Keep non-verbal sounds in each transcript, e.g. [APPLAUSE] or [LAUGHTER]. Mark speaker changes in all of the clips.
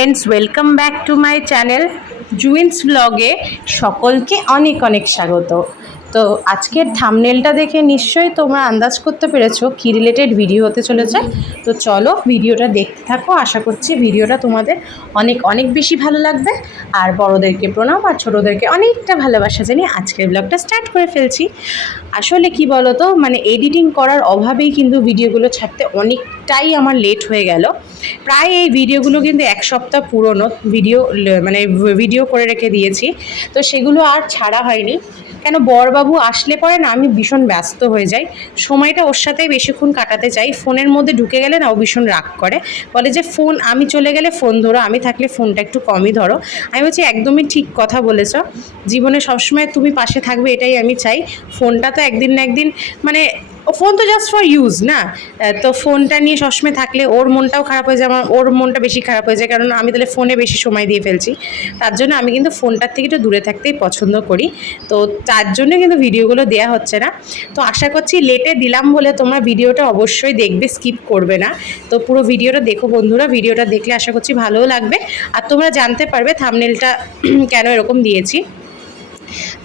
Speaker 1: Friends welcome back to my channel জুইন্স ব্লগে সকলকে অনেক অনেক স্বাগত। তো আজকের থামনেলটা দেখে নিশ্চয়ই তোমরা আন্দাজ করতে পেরেছ কী রিলেটেড ভিডিও হতে চলেছে। তো চলো ভিডিওটা দেখতে থাকো, আশা করছি ভিডিওটা তোমাদের অনেক অনেক বেশি ভালো লাগবে। আর বড়োদেরকে প্রণাম, আর ছোটোদেরকে অনেকটা ভালোবাসা জানিয়ে আজকের ব্লগটা স্টার্ট করে ফেলছি। আসলে কি বলো তো মানে এডিটিং করার অভাবেই কিন্তু ভিডিওগুলো ছাড়তে অনেকটাই আমার লেট হয়ে গেল। প্রায় এই ভিডিওগুলো কিন্তু এক সপ্তাহ পুরনো ভিডিও মানে ভিডিও করে রেখে দিয়েছি। তো সেগুলো আর ছাড়া হয়নি। কেন বরবাবু আসলে পরে না আমি ভীষণ ব্যস্ত হয়ে যাই। সময়টা ওর সাথেই বেশিক্ষণ কাটাতে চাই। ফোনের মধ্যে ঢুকে গেলে না ও ভীষণ রাগ করে। বলে যে, ফোন, আমি চলে গেলে ফোন ধরো, আমি থাকলে ফোনটা একটু কমই ধরো। আমি বলছি, একদমই ঠিক কথা বলেছ। জীবনে সবসময় তুমি পাশে থাকবে, এটাই আমি চাই। ফোনটা তো একদিন না একদিন মানে ও ফোন তো জাস্ট ফর ইউজ না? তো ফোনটা নিয়ে সবসময় থাকলে ওর মনটাও খারাপ হয়ে যায়, আমার, ওর মনটা বেশি খারাপ হয়ে যায়, কারণ আমি তাহলে ফোনে বেশি সময় দিয়ে ফেলছি। তার জন্য আমি কিন্তু ফোনটার থেকে একটু দূরে থাকতেই পছন্দ করি। তো তার জন্য কিন্তু ভিডিওগুলো দেওয়া হচ্ছে না। তো আশা করছি লেটে দিলাম বলে তোমরা ভিডিওটা অবশ্যই দেখবে স্কিপ করবে না। তো পুরো ভিডিওটা দেখো বন্ধুরা ভিডিওটা দেখলে আশা করছি ভালোও লাগবে। আর তোমরা জানতে পারবে থামনেলটা [CLEARS THROAT] কেন এরকম দিয়েছি।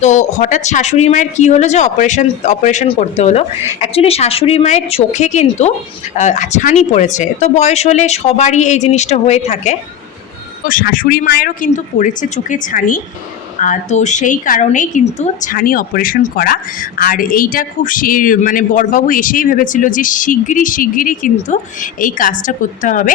Speaker 1: তো হঠাৎ শাশুড়ি মায়ের কী হলো যে অপারেশন অপারেশন করতে হলো? অ্যাকচুয়ালি শাশুড়ি মায়ের চোখে কিন্তু ছানি পড়েছে। তো বয়স হলে সবারই এই জিনিসটা হয়ে থাকে। তো শাশুড়ি মায়েরও কিন্তু পড়েছে চোখে ছানি। তো সেই কারণেই কিন্তু ছানি অপারেশন করা। আর এইটা খুব মানে বরবাবু এসেই ভেবেছিল যে শিগগিরই শিগগিরই কিন্তু এই কাজটা করতে হবে।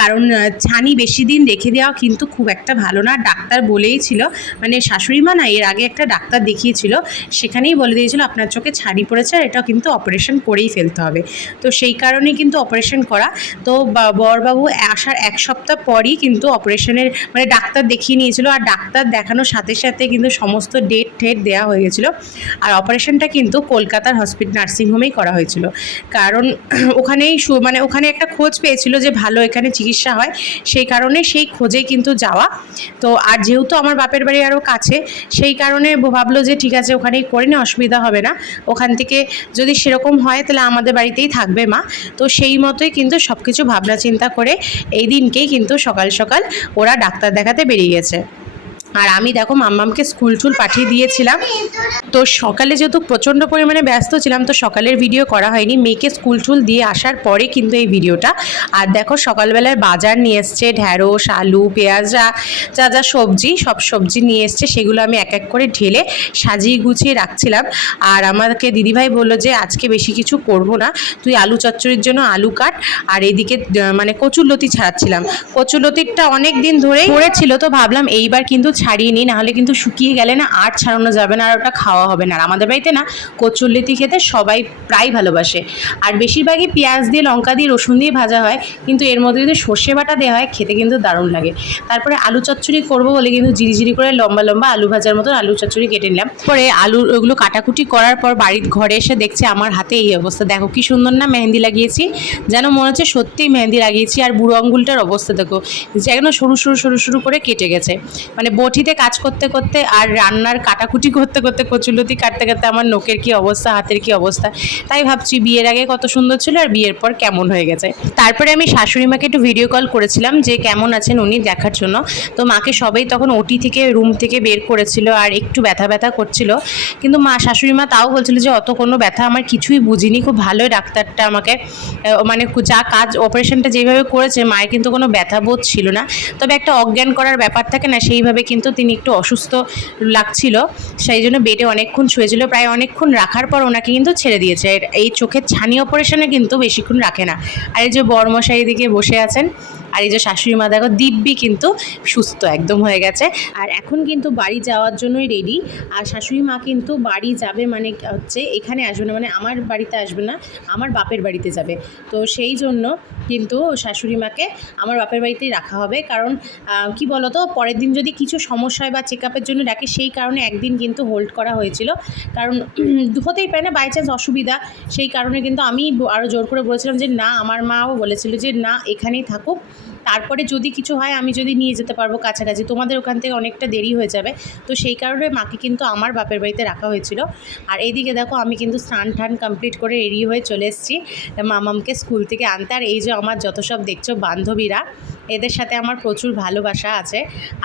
Speaker 1: কারণ ছানি বেশি দিন রেখে দেওয়া কিন্তু খুব একটা ভালো না। ডাক্তার বলেই ছিল মানে শাশুড়ি মা না, এর আগে একটা ডাক্তার দেখিয়েছিল, সেখানেই বলে দিয়েছিল, আপনার চোখে ছানি পড়েছে, আর এটা কিন্তু অপারেশন করেই ফেলতে হবে। তো সেই কারণেই কিন্তু অপারেশন করা। তো বরবাবু আসার এক সপ্তাহ পরই কিন্তু অপারেশনের মানে ডাক্তার দেখিয়ে নিয়েছিল, আর ডাক্তার দেখানোর সাথে সাথে কিন্তু সমস্ত ডেট ঠেট দেওয়া হয়ে গেছিল। আর অপারেশনটা কিন্তু কলকাতার হসপিটাল নার্সিংহোমেই করা হয়েছিল। কারণ, [CLEARS THROAT] ওখানেই মানে ওখানে একটা খোঁজ পেয়েছিল যে ভালো, এখানে চিকিৎসা হয়, সেই কারণে সেই খোঁজে কিন্তু যাওয়া। তো আর যেহেতু আমার বাপের বাড়ি আরও কাছে, সেই কারণে ভাবলো যে ঠিক আছে ওখানেই করে নি, অসুবিধা হবে না। ওখান থেকে যদি সেরকম হয় তাহলে আমাদের বাড়িতেই থাকবে মা। তো সেই মতোই কিন্তু সব কিছু ভাবনা চিন্তা করে এই দিনকেই কিন্তু সকাল সকাল ওরা ডাক্তার দেখাতে বেরিয়ে গেছে। আর আমি দেখো মাম্মামকে স্কুল টুল পাঠিয়ে দিয়েছিলাম। তো সকালে যেহেতু প্রচণ্ড পরিমাণে ব্যস্ত ছিলাম, তো সকালের ভিডিও করা হয়নি। মেয়েকে স্কুল টুল দিয়ে আসার পরে কিন্তু এই ভিডিওটা আর দেখো সকালবেলার বাজার নিয়ে এসছে, ঢ্যাঁড়স, আলু, পেঁয়াজ, যা- যা যা সবজি, সব সবজি নিয়ে এসছে, সেগুলো আমি এক এক করে ঢেলে সাজিয়ে গুছিয়ে রাখছিলাম। আর আমাকে দিদিভাই বলল যে, আজকে বেশি কিছু করব না। তুই আলু চচ্চড়ির জন্য আলু কাট। আর এদিকে মানে কচুরলতি ছাড়াচ্ছিলাম। কচুরলতিরটা অনেক দিন ধরেই পড়েছিল, তো ভাবলাম এইবার কিন্তু ছাড়িয়ে নিই, নাহলে কিন্তু শুকিয়ে গেলে না আর ছাড়ানো যাবে না আর ওটা খাওয়া হবে না। আর আমাদের বাড়িতে না কচুরলতি খেতে সবাই প্রায় ভালোবাসে। আর বেশিরভাগই পেঁয়াজ দিয়ে, লঙ্কা দিয়ে, রসুন দিয়ে ভাজা হয়, কিন্তু এর মধ্যে যদি সর্ষে বাটা দেওয়া হয়, খেতে কিন্তু দারুণ লাগে। তারপরে আলু চচ্চড়ি করব বলে কিন্তু জিরিজিরি করে লম্বা লম্বা আলু ভাজার মতন আলু চচ্চড়ি কেটে নিলাম। পরে আলু ওগুলো কাটাকুটি করার পর বাড়ির ঘরে এসে দেখছে আমার হাতে এই অবস্থা। দেখো কি সুন্দর না মেহেন্দি লাগিয়েছি। যেন মনে হচ্ছে সত্যিই মেহেন্দি লাগিয়েছি। আর বুড়ো আঙ্গুলটার অবস্থা দেখো, যেন সরু সরু সরু সরু করে কেটে গেছে। মানে বটিতে কাজ করতে করতে আর রান্নার কাটাকুটি করতে করতে কচুলতি কাটতে কাটতে আমার নোকের কি অবস্থা, হাতের কি অবস্থা? তাই ভাবছি বিয়ের আগে কত সুন্দর ছিল আর বিয়ের পর কেমন হয়ে গেছে। তারপরে আমি শাশুড়ি মাকে একটু ভিডিও কল করেছিলাম যে কেমন আছেন উনি দেখার জন্য। তো মাকে সবাই তখন ওটি থেকে রুম থেকে বের করেছিল আর একটু ব্যথা ব্যথা করছিল। কিন্তু মা শাশুড়ি মা তাও বলছিল যে অত কোনো ব্যথা আমার কিছুই বুঝিনি। খুব ভালোই ডাক্তারটা আমাকে মানে যা কাজ অপারেশনটা যেভাবে করেছে, মায়ের কিন্তু কোনো ব্যথা বোধ ছিল না। তবে একটা অজ্ঞান করার ব্যাপার থাকে না, সেইভাবে কিন্তু তিনি একটু অসুস্থ লাগছিল, সেই জন্য বেডে অনেকক্ষণ শুয়েছিল। প্রায় অনেকক্ষণ রাখার পর ওনাকে কিন্তু ছেড়ে দিয়েছে। এই চোখের ছানি অপারেশনে কিন্তু বেশিক্ষণ রাখে না। আর এই যে বর্মশাই এদিকে বসে আছেন আর এই যে শাশুড়ি মা, দেখো দিব্যি কিন্তু সুস্থ, একদম হয়ে গেছে। আর এখন কিন্তু বাড়ি যাওয়ার জন্যই রেডি আর শাশুড়ি মা কিন্তু বাড়ি যাবে মানে হচ্ছে এখানে আসবে না মানে আমার বাড়িতে আসবে না, আমার বাপের বাড়িতে যাবে। তো সেই জন্য কিন্তু শাশুড়ি মাকে আমার বাপের বাড়িতেই রাখা হবে। কারণ কি বলতো, পরের দিন যদি কিছু সমস্যা বা চেক আপের জন্য ডাকে, সেই কারণে একদিন কিন্তু হোল্ড করা হয়েছিল। কারণ হতেই পারে না বাই চান্স অসুবিধা। সেই কারণে কিন্তু আমি আরও জোর করে বলেছিলাম যে, না, আমার মাও বলেছিল যে, না, এখানেই থাকুক। তারপরে যদি কিছু হয়, আমি যদি নিয়ে যেতে পারব কাছাকাছি। তোমাদের ওখান থেকে অনেকটা দেরি হয়ে যাবে। তো সেই কারণে মাকে কিন্তু আমার বাপের বাড়িতে রাখা হয়েছিল। আর এইদিকে দেখো, আমি কিন্তু স্নান টান কমপ্লিট করে রেডি হয়ে চলে এসেছি মামামকে স্কুল থেকে আনতে। আর এই যে আমার যত সব দেখছ বান্ধবীরা, এদের সাথে আমার প্রচুর ভালোবাসা আছে।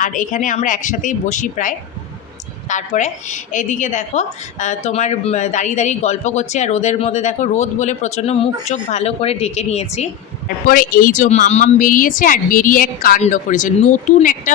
Speaker 1: আর এখানে আমরা একসাথেই বসি প্রায়। তারপরে এদিকে দেখো তোমার দাঁড়িয়ে দাঁড়িয়ে গল্প করছি। আর রোদের মধ্যে দেখো, রোদ বলে প্রচণ্ড মুখ চোখ ভালো করে ঢেকে নিয়েছি। তারপরে এই যে মাম্মাম বেরিয়েছে আর বেরিয়ে এক কাণ্ড করেছে। নতুন একটা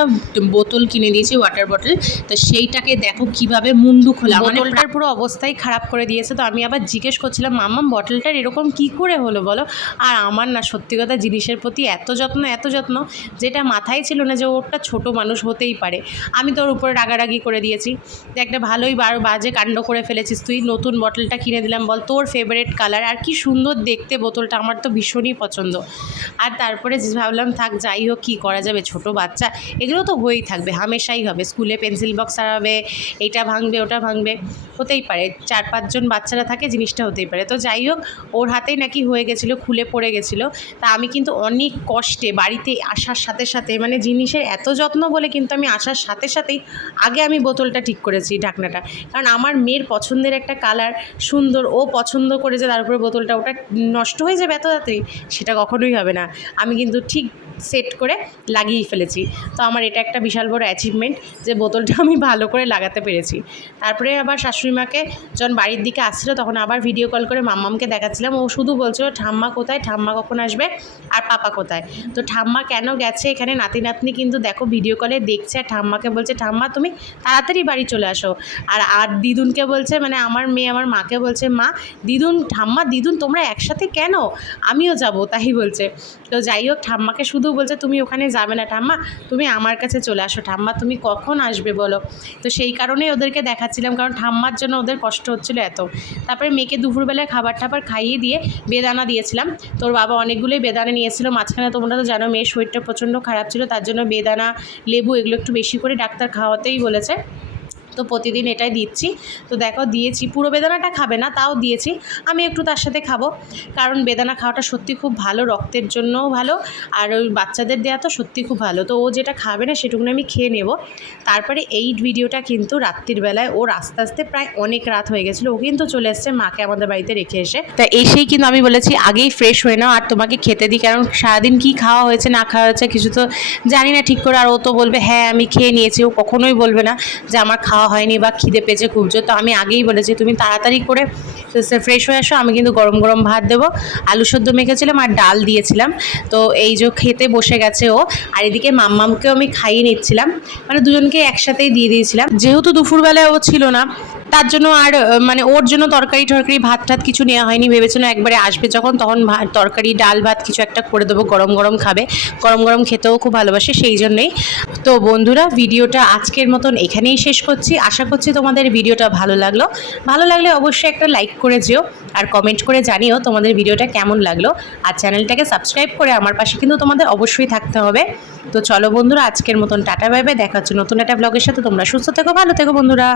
Speaker 1: বোতল কিনে দিয়েছে ওয়াটার বটল তো সেইটাকে দেখো কীভাবে মুন্ডু খোলা। মানে বোতলটার পুরো অবস্থাই খারাপ করে দিয়েছে। তো আমি আবার জিজ্ঞেস করছিলাম, মাম্মাম বটলটার এরকম কি করে হলো বলো? আর আমার না সত্যি কথা জিনিসের প্রতি এত যত্ন এত যত্ন যেটা মাথায় ছিল না যে ওটা ছোট মানুষ হতেই পারে। আমি তোর উপরে রাগারাগি করে দিয়েছি। যে একটা ভালোই বার বাজে কাণ্ড করে ফেলেছিস তুই, নতুন বটলটা কিনে দিলাম বল, তোর ফেভারেট কালার আর কি সুন্দর দেখতে বোতলটা, আমার তো ভীষণই পছন্দ। আর তারপরে যে ভাবলাম, থাক, যাই হোক, কী করা যাবে? ছোট বাচ্চা, এগুলো তো হয়েই থাকবে, হামেশাই হবে। স্কুলে পেন্সিল বক্স হারাবে এইটা ভাঙবে, ওটা ভাঙবে, হতেই পারে। চার, পাঁচজন বাচ্চারা থাকে, জিনিসটা হতেই পারে। তো যাই হোক, ওর হাতেই নাকি হয়ে গেছিল, খুলে পড়ে গেছিল। তা আমি কিন্তু অনেক কষ্টে বাড়িতে আসার সাথে সাথে মানে জিনিসের এত যত্ন বলে কিন্তু আমি আসার সাথে সাথেই আগে আমি বোতলটা ঠিক করেছি ঢাকনাটা। কারণ আমার মেয়ের পছন্দের একটা কালার, সুন্দর, ও পছন্দ করেছে তারপরে বোতলটা, ওটা নষ্ট হয়ে যাবে এত তাড়াতাড়ি সেটা কখনোই হবে না। আমি কিন্তু ঠিক সেট করে লাগিয়েই ফেলেছি। তো আমার এটা একটা বিশাল বড় অ্যাচিভমেন্ট যে বোতলটা আমি ভালো করে লাগাতে পেরেছি। তারপরে আবার শাশুড়ি মাকে যখন বাড়ির দিকে আসছিল তখন আবার ভিডিও কল করে মাম্মামকে দেখাচ্ছিলাম। ও শুধু বলছিল, ঠাম্মা কোথায়? ঠাম্মা কখন আসবে? আর পাপা কোথায়? তো ঠাম্মা কেন গেছে এখানে? নাতি, নাতনি কিন্তু দেখো ভিডিও কলে দেখছে আর ঠাম্মাকে বলছে, ঠাম্মা, তুমি তাড়াতাড়ি বাড়ি চলে আসো। আর আর দিদুনকে বলছে মানে আমার মেয়ে, আমার মাকে বলছে, মা, দিদুন, ঠাম্মা, দিদুন, তোমরা একসাথে কেন? আমিও যাব। তাই বলছে। তো যাই হোক, ঠাম্মাকে শুধু বলছে, তুমি ওখানে যাবে না ঠাম্মা, তুমি আমার কাছে চলে আসো। ঠাম্মা, তুমি কখন আসবে বলো? তো সেই কারণেই ওদেরকে দেখাচ্ছিলাম, কারণ ঠাম্মার জন্য ওদের কষ্ট হচ্ছিল এত। তারপরে মেয়েকে দুপুরবেলায় খাবার টাবার খাইয়ে দিয়ে বেদানা দিয়েছিলাম। তোর বাবা অনেকগুলোই বেদানা নিয়েছিল, মাঝখানে তোমরা তো জানো মেয়ের শরীরটা প্রচণ্ড খারাপ ছিল, তার জন্য বেদানা, লেবু এগুলো একটু বেশি করে ডাক্তার খাওয়াতেই বলেছে। তো প্রতিদিন এটাই দিচ্ছি। তো দেখো দিয়েছি, পুরো বেদানাটা খাবে না, তাও দিয়েছি। আমি একটু তার সাথে খাব, কারণ বেদানা খাওয়াটা সত্যি খুব ভালো, রক্তের জন্যও ভালো, আর ওই বাচ্চাদের দেওয়া তো সত্যি খুব ভালো। তো ও যেটা খাবে না সেটুকুনি আমি খেয়ে নেব। তারপরে এই ভিডিওটা কিন্তু রাত্রির বেলায়, ওর আস্তে আস্তে প্রায় অনেক রাত হয়ে গেছিল। ও কিন্তু চলে এসছে মাকে আমাদের বাড়িতে রেখে এসে। তা এসেই কিন্তু আমি বলেছি, আগেই ফ্রেশ হয়ে নাও, আর তোমাকে খেতে দিই, কারণ সারাদিন কি খাওয়া হয়েছে, না খাওয়া হয়েছে, কিছু তো জানি না ঠিক করে। আর ও তো বলবে হ্যাঁ আমি খেয়ে নিয়েছি। ও কখনোই বলবে না যে, আমার খাওয়া হয়নি বা খিদে পেয়েছে খুব জোর। তো আমি আগেই বলেছি, তুমি তাড়াতাড়ি করে ফ্রেশ হয়ে আসো আমি কিন্তু গরম গরম ভাত দেবো। আলু সদ্য মেখেছিলাম আর ডাল দিয়েছিলাম। তো এই যে খেতে বসে গেছে ও, আর এদিকে মাম্মামকেও আমি খাইয়ে নিচ্ছিলাম। মানে দুজনকে একসাথেই দিয়ে দিয়েছিলাম। যেহেতু দুপুরবেলায় ও ছিল না তার জন্য আর মানে ওর জন্য তরকারি টরকারি, ভাত টাত কিছু নেওয়া হয়নি, ভেবেছিল একবারে আসবে। যখন তখন তরকারি, ডাল, ভাত কিছু একটা করে দেবো, গরম গরম খাবে। গরম গরম খেতেও খুব ভালোবাসে, সেই জন্যই। তো বন্ধুরা, ভিডিওটা আজকের মতন এখানেই শেষ করছি। আশা করছি তোমাদের ভিডিওটা ভালো লাগল। ভালো লাগলে অবশ্যই একটা লাইক করে যেও, আর কমেন্ট করে জানিও তোমাদের ভিডিওটা কেমন লাগল। আর চ্যানেলটাকে সাবস্ক্রাইব করে আমার পাশে কিন্তু তোমাদের অবশ্যই থাকতে হবে। তো চলো বন্ধুরা, আজকের মতন টাটা, বাই বাই। দেখা হচ্ছে নতুন একটা ব্লগের সাথে। তোমরা সুস্থ থেকো, ভালো থেকো বন্ধুরা।